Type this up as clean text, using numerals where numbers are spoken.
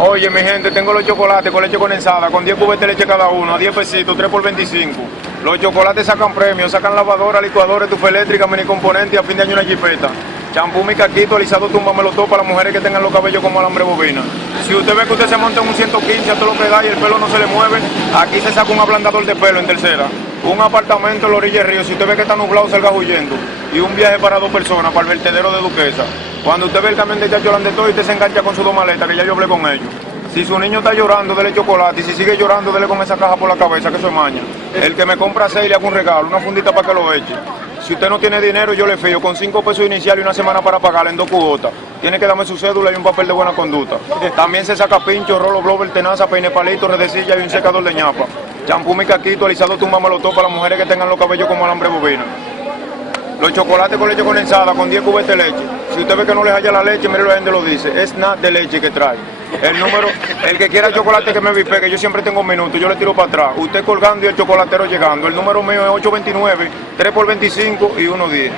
Oye, mi gente, tengo los chocolates con leche condensada, con 10 cubetas de leche cada uno, a 10 pesitos, 3 por 25. Los chocolates sacan premios, sacan lavadora, licuadora, estufa eléctrica, mini componente y a fin de año una jipeta. Champú mi caquito, alisado túmbamelo todo para las mujeres que tengan los cabellos como alambre bobina. Si usted ve que usted se monta en un 115 a todo lo que da y el pelo no se le mueve, aquí se saca un ablandador de pelo en tercera. Un apartamento en la orilla del río, si usted ve que está nublado, salga huyendo. Y un viaje para 2 personas, para el vertedero de Duquesa. Cuando usted ve el camión de Chacho de todo y usted se engancha con sus 2 maletas, que ya yo hablé con ellos. Si su niño está llorando, dele chocolate. Y si sigue llorando, dele con esa caja por la cabeza, que eso es maña. El que me compra 6 le hago un regalo, una fundita para que lo eche. Si usted no tiene dinero, yo le fío con 5 pesos inicial y una semana para pagarle en 2 cuotas. Tiene que darme su cédula y un papel de buena conducta. También se saca pincho, rolo, blower, tenaza, peine palito, redecilla y un secador de ñapa. Champú mi caquito, alisado túmbamelo todo para las mujeres que tengan los cabellos como alambre bobina. Los chocolates con leche condensada, con 10 cubetas de leche. Si usted ve que no les haya la leche, mire, la gente lo dice. Es nada de leche que trae. El número, el que quiera chocolate que me vipe, que yo siempre tengo un minuto, yo le tiro para atrás. Usted colgando y el chocolatero llegando. El número mío es 829, 3 por 25 y 110.